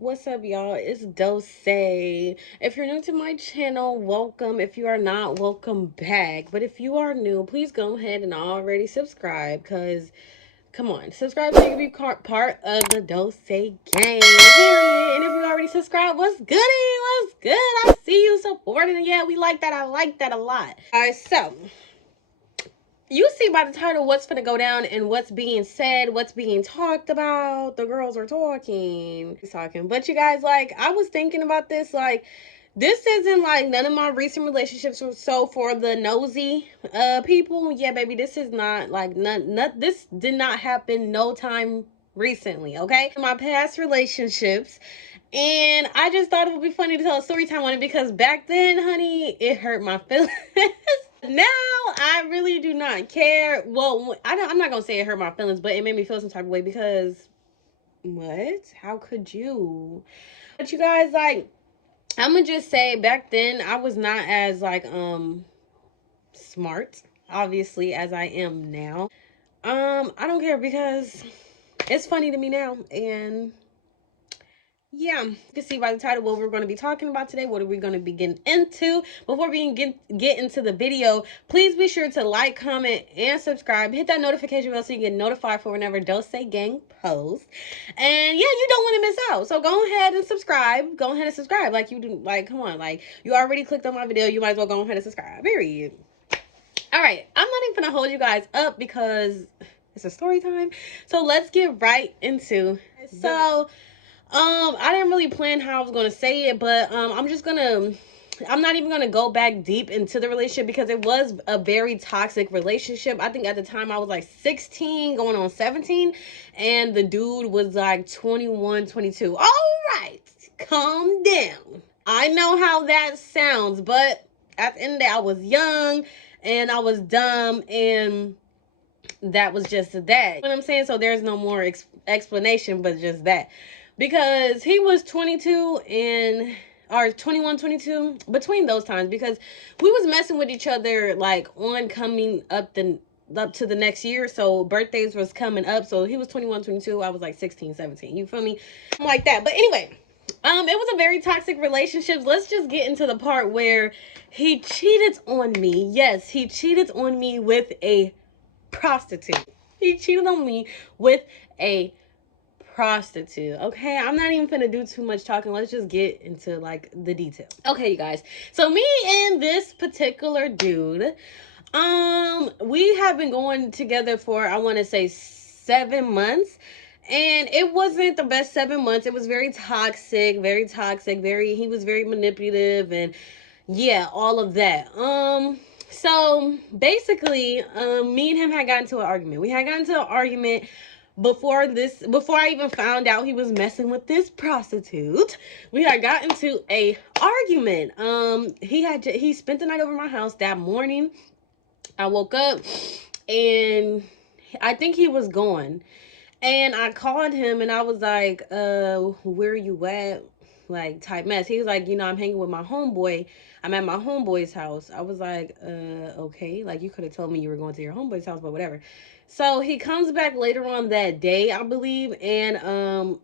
What's up, y'all? It's Dose. If you're new to my channel, welcome. If you are not, welcome back. But if you are new, please go ahead and already subscribe, because come on, subscribe so you can be part of the Dose gang. Period. And if you already subscribed, what's goody? What's good? I see you supporting. Yeah, we like that. I like that a lot. Alright, so you see by the title what's gonna go down and what's being said, what's being talked about. The girls are talking. But you guys, like, I was thinking about this, like, this isn't like none of my recent relationships. So for the nosy people, yeah, baby, this is not like this did not happen no time recently, okay? My past relationships, and I just thought it would be funny to tell a story time on it, because back then, honey, it hurt my feelings. Now I really do not care. Well, I'm not gonna say it hurt my feelings, but it made me feel some type of way, because what? How could you? But you guys, like, I'm gonna just say back then I was not as like smart, obviously, as I am now. I don't care, because it's funny to me now. And yeah, you can see by the title what we're going to be talking about today. What are we going to be getting into? Before we get into the video, please be sure to like, comment, and subscribe. Hit that notification bell so you get notified for whenever Dose Gang posts. And yeah, you don't want to miss out. So go ahead and subscribe. Go ahead and subscribe. Like, you do. Like, come on. Like, you already clicked on my video. You might as well go ahead and subscribe. Period. All right. I'm not even going to hold you guys up, because it's a story time. So let's get right into it. So I didn't really plan how I was gonna say it, but I'm not even gonna go back deep into the relationship, because it was a very toxic relationship. I think at the time I was like 16 going on 17, and the dude was like 21, 22. All right, calm down. I know how that sounds, but at the end of the day, I was young and I was dumb, and that was just that. You know what I'm saying? So there's no more explanation but just that. Because he was 22 and or 21, 22, between those times, because we was messing with each other like on coming up to the next year. So birthdays was coming up. So he was 21, 22. I was like 16, 17. You feel me? Like that. But anyway, it was a very toxic relationship. Let's just get into the part where he cheated on me. Yes, he cheated on me with a prostitute. He cheated on me with a prostitute. Okay, I'm not even gonna do too much talking. Let's just get into like the details. Okay, you guys, so me and this particular dude, we have been going together for, I want to say, 7 months. And it wasn't the best 7 months. It was very toxic, he was very manipulative, and yeah, all of that. So basically, me and him had gotten into an argument. We had gotten into an argument before I even found out he was messing with this prostitute. We had gotten into a argument. He spent the night over my house that morning. I woke up and I think he was gone. And I called him and I was like, where are you at? Like, type mess. He was like, I'm hanging with my homeboy. I'm at my homeboy's house. I was like, okay. Like, you could have told me you were going to your homeboy's house, but whatever. So he comes back later on that day, I believe, and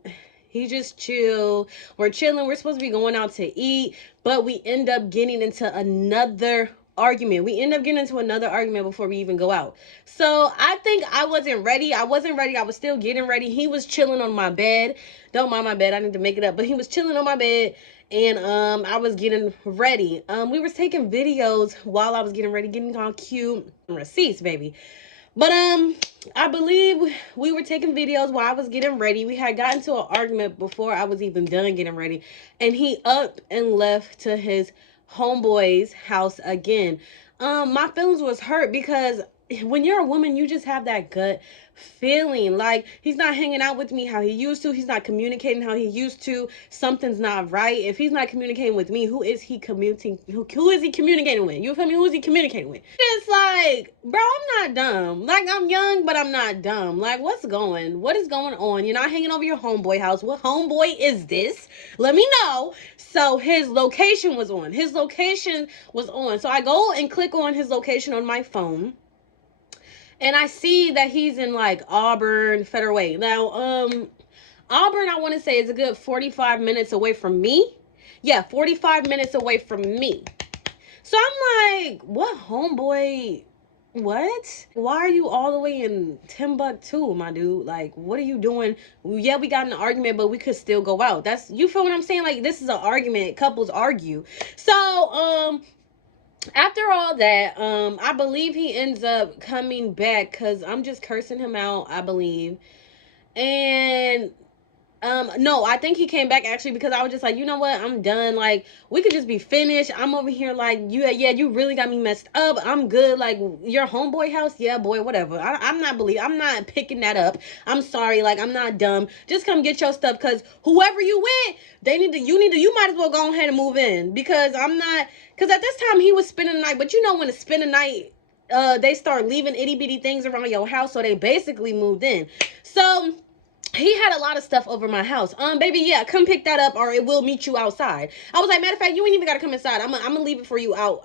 he just chill. We're chilling. We're supposed to be going out to eat, but we end up getting into another argument. We end up getting into another argument before we even go out. So I think I wasn't ready. I was still getting ready. He was chilling on my bed. Don't mind my bed. I need to make it up. But he was chilling on my bed, and I was getting ready. We were taking videos while I was getting ready, getting all cute. Receipts, baby. But I believe we were taking videos while I was getting ready. We had gotten to an argument before I was even done getting ready, and he up and left to his homeboy's house again. My feelings was hurt, because when you're a woman, you just have that gut feeling like he's not hanging out with me how he used to. He's not communicating how he used to. Something's not right. If he's not communicating with me, who is he communicating? Who is he communicating with? You feel me? Who is he communicating with? It's like, bro, I'm not dumb. Like, I'm young, but I'm not dumb. Like, what is going on? You're not hanging over your homeboy house. What homeboy is this? Let me know. So his location was on. So I go and click on his location on my phone, and I see that he's in like Auburn, Federal Way. Now, Auburn, I want to say, is a good 45 minutes away from me. Yeah, 45 minutes away from me. So I'm like, what, homeboy? What? Why are you all the way in Timbuktu, my dude? Like, what are you doing? Yeah, we got in an argument, but we could still go out. That's, you feel what I'm saying? Like, this is an argument. Couples argue. So, after all that, I believe he ends up coming back because I'm just cursing him out, I believe. And no, I think he came back actually because I was just like, you know what, I'm done. Like, we could just be finished. I'm over here like, yeah, you really got me messed up. I'm good. Like, your homeboy house, yeah, boy, whatever. I'm not picking that up. I'm sorry, like, I'm not dumb. Just come get your stuff because whoever you with, you might as well go ahead and move in because I'm not. Because at this time he was spending the night, but you know when to spend the night. They start leaving itty bitty things around your house, so they basically moved in. So he had a lot of stuff over my house. Baby, yeah, come pick that up or it will meet you outside. I was like, matter of fact, you ain't even gotta come inside. I'm gonna leave it for you out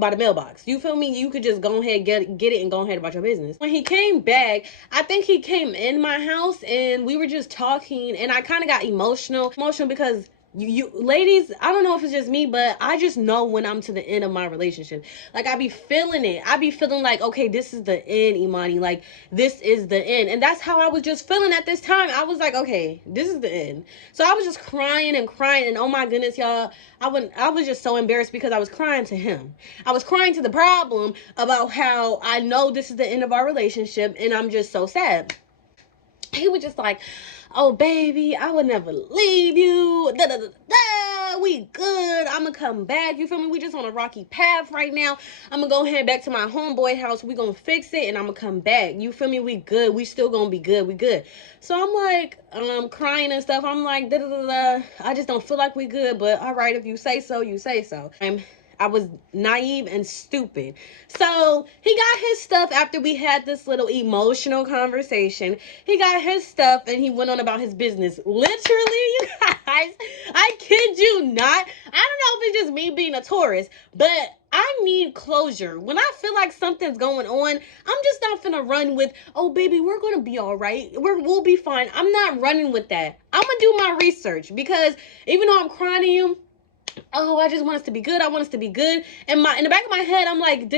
by the mailbox. You feel me? You could just go ahead, get it and go ahead about your business. When he came back, I think he came in my house and we were just talking and I kind of got emotional because you ladies, I don't know if it's just me, but I just know when I'm to the end of my relationship. Like, I be feeling it. I be feeling like, okay, this is the end, Imani. Like, this is the end. And that's how I was just feeling at this time. I was like, okay, this is the end. So I was just crying and crying. And oh my goodness, y'all, I was just so embarrassed because I was crying to him. I was crying to the problem about how I know this is the end of our relationship. And I'm just so sad. He was just like, oh baby, I would never leave you, da, da, da, da. We good, I'm gonna come back, you feel me? We just on a rocky path right now. I'm gonna go head back to my homeboy house, we gonna fix it and I'm gonna come back, you feel me? We good, we still gonna be good, we good. So I'm like, crying and stuff. I'm like, da, da, da, da. I just don't feel like we good, but all right, if you say so, you say so. I was naive and stupid. So he got his stuff after we had this little emotional conversation. He got his stuff and he went on about his business. Literally, you guys, I kid you not. I don't know if it's just me being a tourist, but I need closure. When I feel like something's going on, I'm just not finna run with, oh baby, we're gonna be all right. We'll be fine. I'm not running with that. I'm gonna do my research because even though I'm crying to you, oh, I just want us to be good. I want us to be good. And in the back of my head, I'm like,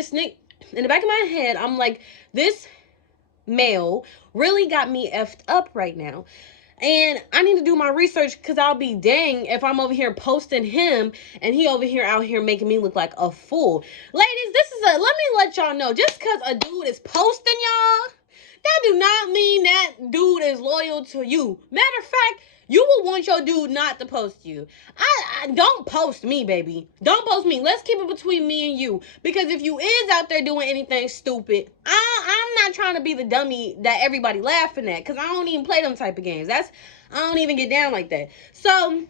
this male really got me effed up right now. And I need to do my research because I'll be dang if I'm over here posting him and he over here out here making me look like a fool. Ladies, let me let y'all know, just because a dude is posting y'all, that do not mean that dude is loyal to you. Matter of fact, you will want your dude not to post you. I don't post me, baby. Don't post me. Let's keep it between me and you. Because if you is out there doing anything stupid, I'm not trying to be the dummy that everybody laughing at. Because I don't even play them type of games. I don't even get down like that. So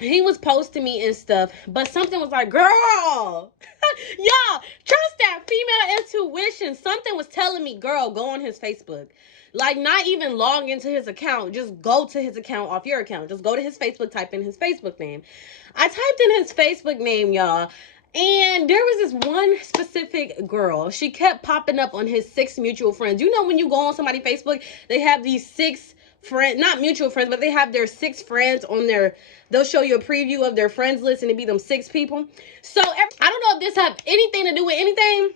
he was posting me and stuff, but something was like, girl, y'all, trust that female intuition. Something was telling me, girl, go on his Facebook. Like, not even log into his account. Just go to his account off your account. Just go to his Facebook, type in his Facebook name. I typed in his Facebook name, y'all. And there was this one specific girl. She kept popping up on his 6 mutual friends. You know when you go on somebody's Facebook, they have these 6 friends, not mutual friends, but they have their 6 friends on their, they'll show you a preview of their friends list and it'd be them 6 people. So I don't know if this have anything to do with anything.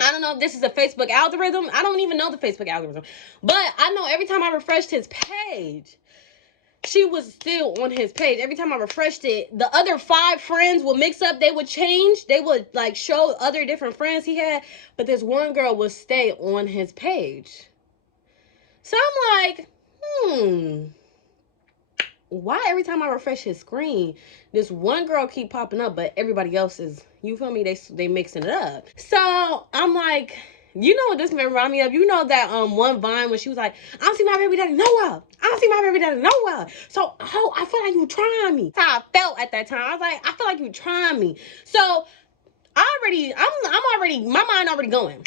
I don't know if this is a Facebook algorithm. I don't even know the Facebook algorithm. But I know every time I refreshed his page, she was still on his page. Every time I refreshed it, the other 5 friends would mix up. They would change. They would like show other different friends he had. But this one girl would stay on his page. So I'm like, why every time I refresh his screen, this one girl keep popping up, but everybody else is, you feel me? They mixing it up. So I'm like, you know what this man remind me of? You know that one Vine when she was like, I don't see my baby daddy nowhere. I don't see my baby daddy nowhere. So I feel like you trying me. That's how I felt at that time. I was like, I feel like you trying me. So I'm already, my mind already going.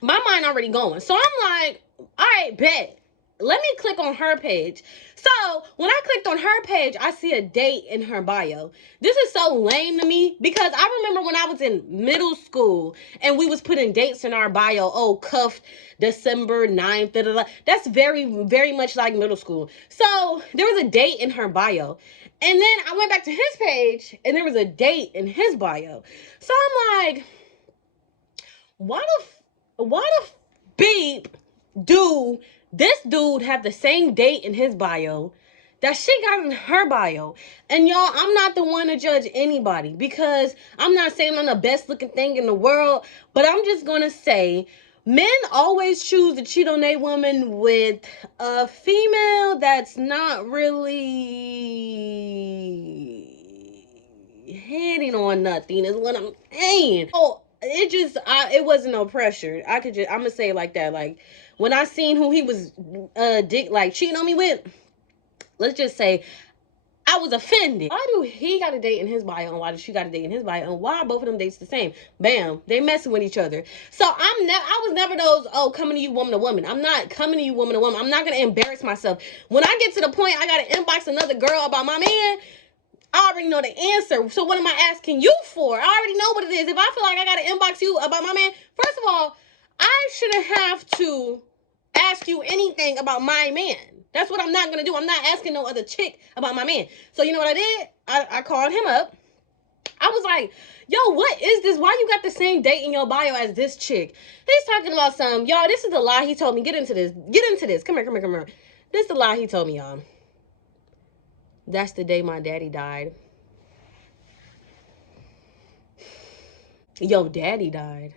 My mind already going. So I'm like, all right, bet. let me click on her page. So when I clicked on her page, I see a date in her bio. This is so lame to me because I remember when I was in middle school and we was putting dates in our bio. Oh, cuffed December 9th. Da, da, da. That's very, very much like middle school. So there was a date in her bio. And then I went back to his page and there was a date in his bio. So I'm like, why the beep do this dude have the same date in his bio that she got in her bio? And y'all, I'm not the one to judge anybody because I'm not saying I'm the best looking thing in the world, but I'm just gonna say men always choose to cheat on a woman with a female that's not really hitting on nothing is what I'm saying. Oh, it wasn't no pressure. I'm gonna say it like that. Like when I seen who he was cheating on me with, let's just say I was offended. Why do he got a date in his bio and why does she got a date in his bio and why are both of them dates the same? Bam, they messing with each other. So I was never those, oh, coming to you woman to woman. I'm not coming to you woman to woman. I'm not gonna embarrass myself. When I get to the point I gotta inbox another girl about my man, I already know the answer. So what am I asking you for? I already know what it is. If I feel like I gotta inbox you about my man, first of all, I shouldn't have to ask you anything about my man. That's what I'm not gonna do. I'm not asking no other chick about my man. So you know what I did? I called him up. I was like, yo, what is this? Why you got the same date in your bio as this chick? He's talking about some, y'all, this is the lie he told me. Get into this. Come here. This is the lie he told me, y'all. That's the day my daddy died. Yo, daddy died.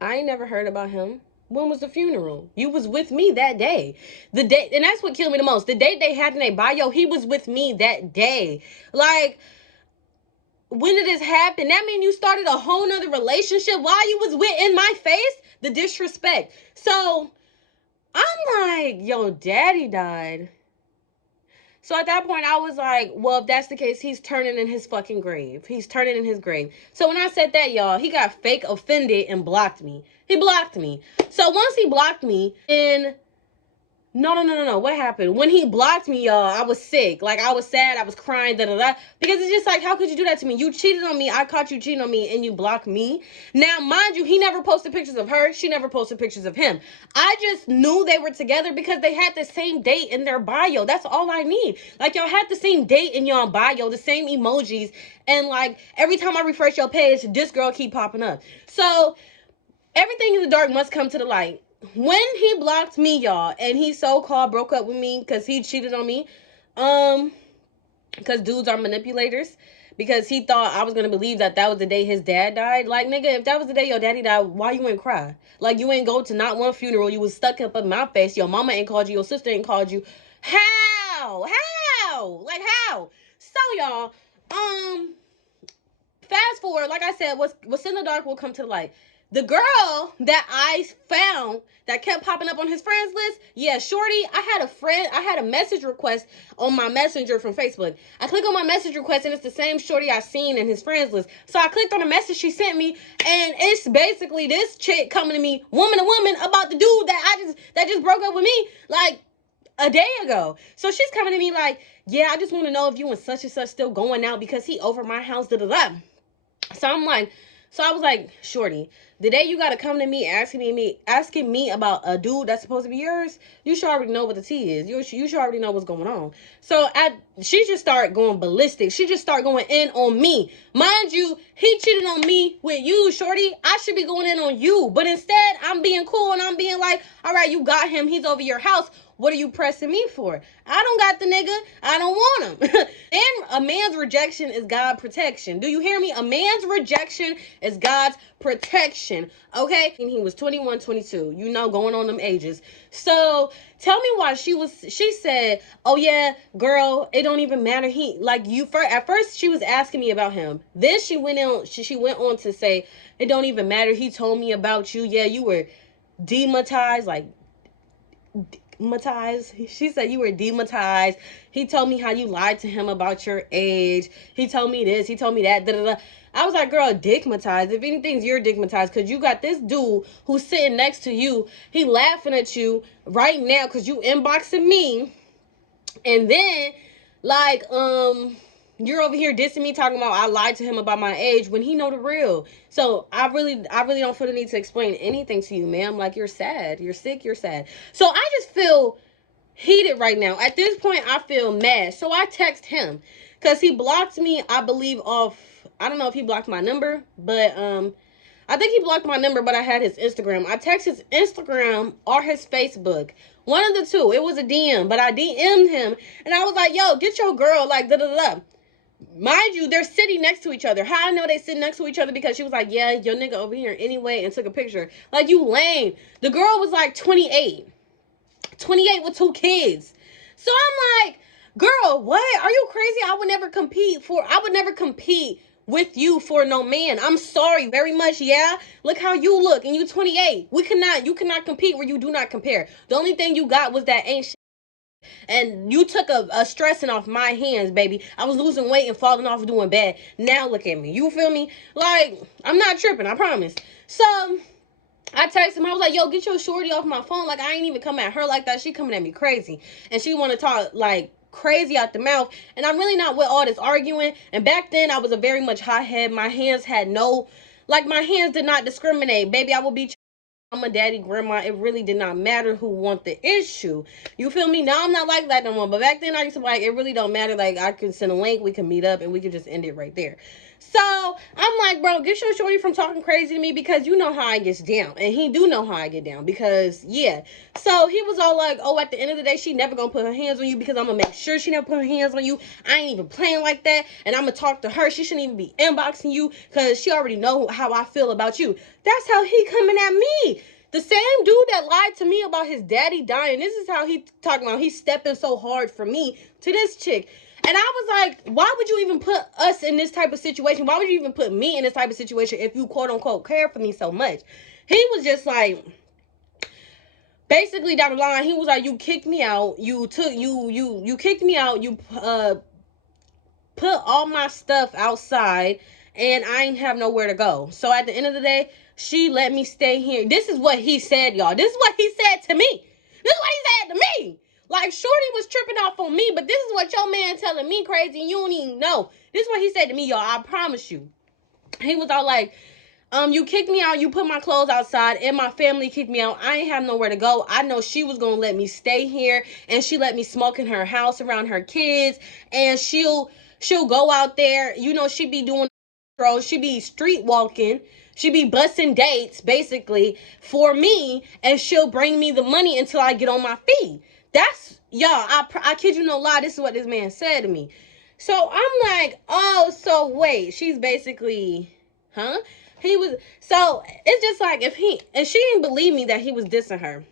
I ain't never heard about him. When was the funeral? You was with me that day. The day, and that's what killed me the most. The day they had in their bio, he was with me that day. Like, when did this happen? That mean you started a whole nother relationship while you was in my face? The disrespect. So, I'm like, yo, daddy died. So at that point, I was like, well, if that's the case, he's turning in his fucking grave. He's turning in his grave. So when I said that, y'all, he got fake offended and blocked me. He blocked me. So once he blocked me, and no. What happened? When he blocked me, y'all, I was sick. Like, I was sad. I was crying, da-da-da. Because it's just like, how could you do that to me? You cheated on me. I caught you cheating on me, and you blocked me. Now, mind you, he never posted pictures of her. She never posted pictures of him. I just knew they were together because they had the same date in their bio. That's all I need. Like, y'all had the same date in your bio, the same emojis. And, like, every time I refresh your page, this girl keep popping up. So, everything in the dark must come to the light. When he blocked me, y'all, and he so-called broke up with me because he cheated on me, because dudes are manipulators, because he thought I was going to believe that was the day his dad died. Like, nigga, if that was the day your daddy died, why you ain't cry? Like, you ain't go to not one funeral. You was stuck up in my face. Your mama ain't called you. Your sister ain't called you. How? Like, how? So, y'all, fast forward, like I said, what's in the dark will come to the light. The girl that I found that kept popping up on his friends list, yeah, shorty, I had a message request on my messenger from Facebook. I click on my message request and it's the same shorty I seen in his friends list. So I clicked on the message she sent me and it's basically this chick coming to me, woman to woman, about the dude that just broke up with me like a day ago. So she's coming to me like, yeah, I just want to know if you and such still going out because he over my house, da-da-da. So I was like, shorty, the day you gotta come to me asking me about a dude that's supposed to be yours, you should already know what the tea is. You should already know what's going on. So she just started going ballistic. She just started going in on me. Mind you, he cheated on me with you, shorty. I should be going in on you. But instead, I'm being cool and I'm being like, all right, you got him. He's over your house. What are you pressing me for? I don't got the nigga. I don't want him. And a man's rejection is God's protection. Do you hear me? A man's rejection is God's protection. Okay? And he was 21, 22. You know, going on them ages. So tell me why she said, oh yeah, girl, it don't even matter. At first she was asking me about him. Then she went on to say, it don't even matter. He told me about you. Yeah, you were demonetized, like, dematized. She said you were dematized. He told me how you lied to him about your age. He told me this. He told me that. Da, da, da. I was like, girl, digmatized. If anything, you're digmatized because you got this dude who's sitting next to you. He laughing at you right now because you inboxing me. And then, like, you're over here dissing me, talking about I lied to him about my age when he know the real. So I really don't feel the need to explain anything to you, ma'am. Like, you're sad, you're sick, you're sad. So I just feel heated right now. At this point, I feel mad. So I text him because he blocked me, I believe, off. I don't know if he blocked my number, but I think he blocked my number, but I had his Instagram. I text his Instagram or his Facebook. One of the two. It was a DM, but I DM'd him and I was like, yo, get your girl, like, da da da. Mind you, they're sitting next to each other. How I know they sit next to each other? Because she was like, yeah, your nigga over here anyway, and took a picture. Like, you lame. The girl was like 28. 28 with 2 kids. So I'm like, girl, what? Are you crazy? I would never compete with you for no man. I'm sorry very much. Yeah. Look how you look and you 28. You cannot compete where you do not compare. The only thing you got was that ain't shit. And you took a stressing off my hands, baby. I was losing weight and falling off doing bad. Now look at me. You feel me? Like, I'm not tripping, I promise. So I texted him. I was like, yo, get your shorty off my phone. Like, I ain't even come at her like that. She coming at me crazy. And she want to talk, like, crazy out the mouth. And I'm really not with all this arguing. And back then, I was a very much hothead. My hands had no, like, my hands did not discriminate. Baby, I would be mama, daddy, grandma. It really did not matter who want the issue. You feel me? Now I'm not like that no more. But back then I used to be like, it really don't matter. Like, I can send a link, we can meet up, and we can just end it right there. So I'm like, bro, get your shorty from talking crazy to me because you know how I get down. And he do know how I get down because, yeah. So he was all like, oh, at the end of the day, she never gonna put her hands on you because I'm gonna make sure she never put her hands on you. I ain't even playing like that. And I'm gonna talk to her. She shouldn't even be inboxing you because she already know how I feel about you. That's how he coming at me. The same dude that lied to me about his daddy dying. This is how he talking about he's stepping so hard for me to this chick. And I was like, why would you even put us in this type of situation? Why would you even put me in this type of situation if you quote unquote care for me so much? He was just like, basically down the line, he was like, you kicked me out. You kicked me out. You put all my stuff outside and I ain't have nowhere to go. So at the end of the day, she let me stay here. This is what he said, y'all. This is what he said to me. This is what he said to me. Like, shorty was tripping off on me, but this is what your man telling me crazy and you don't even know. This is what he said to me, y'all. I promise you. He was all like, you kicked me out, you put my clothes outside, and my family kicked me out. I ain't have nowhere to go. I know she was gonna let me stay here, and she let me smoke in her house around her kids, and she'll go out there, you know, she be doing, she be street walking, she be busting dates basically for me, and she'll bring me the money until I get on my feet. That's, y'all, I kid you no lie, this is what this man said to me. So I'm like, oh, so wait, she's basically, huh? He was, so it's just like, if he, and she didn't believe me that he was dissing her.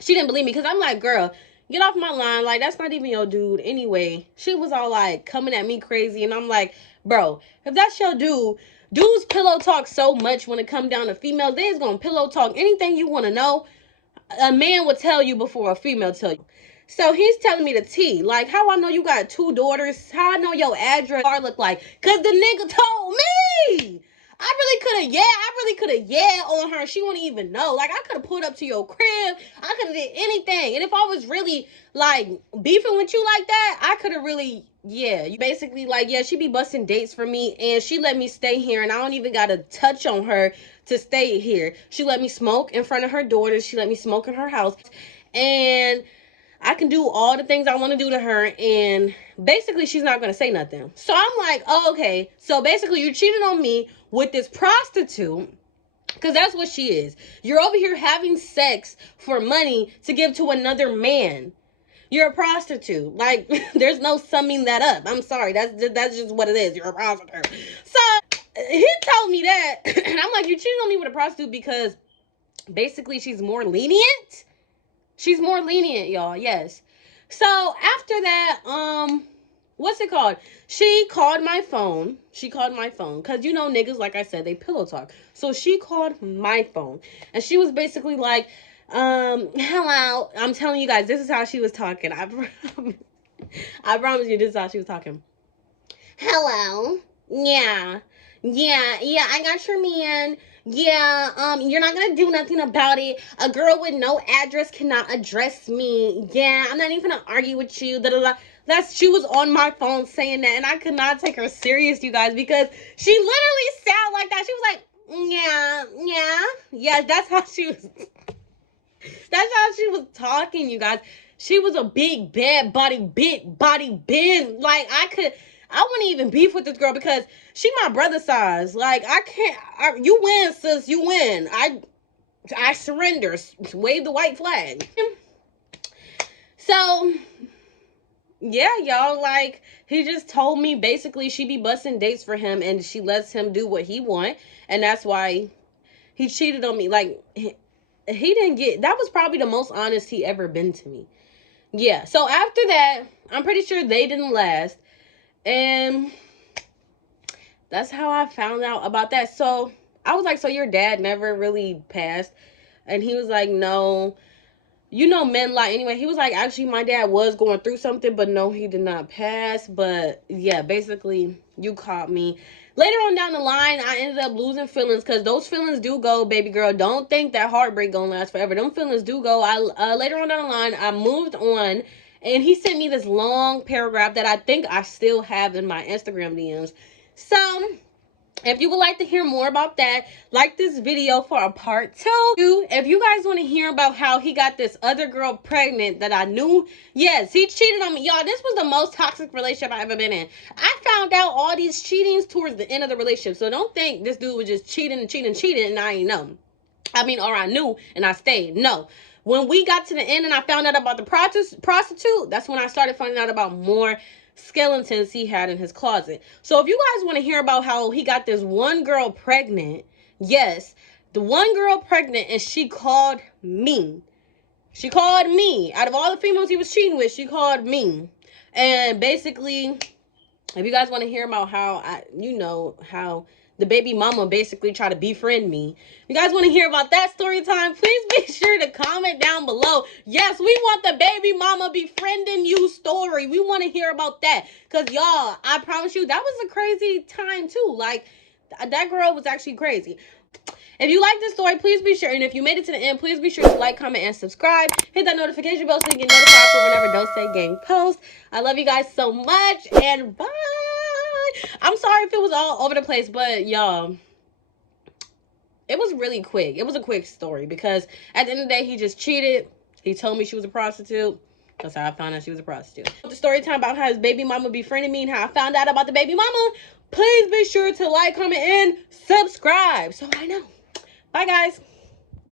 She didn't believe me because I'm like, girl, get off my line. Like, that's not even your dude anyway. She was all like coming at me crazy. And I'm like, bro, if that's your dude, dudes pillow talk so much when it come down to females. They's gonna pillow talk anything you want to know. A man will tell you before a female tell you. So he's telling me the tea. Like, how I know you got 2 daughters, how I know your address, car look like. Because the nigga told me. I really could have on her. She wouldn't even know. Like, I could have pulled up to your crib. I could have did anything. And if I was really, like, beefing with you like that, I could have really, yeah. You basically, like, yeah, she be busting dates for me. And she let me stay here. And I don't even got to touch on her to stay here. She let me smoke in front of her daughters. She let me smoke in her house. And I can do all the things I want to do to her, and basically she's not going to say nothing. So I'm like, oh, okay. So basically you cheated on me with this prostitute, because that's what she is. You're over here having sex for money to give to another man. You're a prostitute. Like, there's no summing that up. I'm sorry. That's just what it is. You're a prostitute. So he told me that, and I'm like, you cheated on me with a prostitute because basically she's more lenient. She's more lenient, y'all. Yes. So after that, what's it called? She called my phone. Because, you know, niggas, like I said, they pillow talk. So she called my phone. And she was basically like, Hello. I'm telling you guys, this is how she was talking. I promise you, this is how she was talking. Hello. Yeah. Yeah, I got your man. Yeah, you're not gonna do nothing about it. A girl with no address cannot address me. Yeah, I'm not even gonna argue with you. Da, da, da. She was on my phone saying that, and I could not take her serious, you guys, because she literally sounded like that. She was like, yeah. That's how she was. That's how she was talking, you guys. She was a big body bend. Like I wouldn't even beef with this girl because she my brother size. Like I can't. You win, sis. You win. I surrender. Wave the white flag. So yeah, y'all. Like he just told me basically she be busting dates for him and she lets him do what he want, and that's why he cheated on me. Like he didn't get. That was probably the most honest he ever been to me. Yeah. So after that, I'm pretty sure they didn't last. And that's how I found out about that. So I was like, so your dad never really passed? And he was like, no. You know men lie anyway. He was like, actually, my dad was going through something, but no, he did not pass. But yeah, basically, you caught me. Later on down the line, I ended up losing feelings because those feelings do go, baby girl. Don't think that heartbreak gonna last forever. Them feelings do go. Later on down the line, I moved on, and he sent me this long paragraph that I think I still have in my Instagram DMs. So if you would like to hear more about that, like this video for a part 2. If you guys want to hear about how he got this other girl pregnant that I knew, yes, he cheated on me. Y'all, this was the most toxic relationship I've ever been in. I found out all these cheatings towards the end of the relationship. So don't think this dude was just cheating and I ain't know. I mean, or I knew and I stayed. No. When we got to the end and I found out about the prostitute, that's when I started finding out about more skeletons he had in his closet. So if you guys want to hear about how he got this one girl pregnant, yes, the one girl pregnant, and she called me. She called me. Out of all the females he was cheating with, she called me. And basically, if you guys want to hear about how how the baby mama basically tried to befriend me. If you guys want to hear about that story time, please be sure to comment down below. Yes, we want the baby mama befriending you story. We want to hear about that. Because, y'all, I promise you, that was a crazy time, too. Like, that girl was actually crazy. If you like this story, please be sure. And if you made it to the end, please be sure to like, comment, and subscribe. Hit that notification bell so you get notified for whenever Don't Say Gang posts. I love you guys so much. And bye. I'm sorry if it was all over the place, but y'all, it was really quick. It was a quick story because at the end of the day, he just cheated. He told me she was a prostitute. That's how I found out she was a prostitute. The story time about how his baby mama befriended me and how I found out about the baby mama. Please be sure to like, comment, and subscribe so I know. Bye, guys.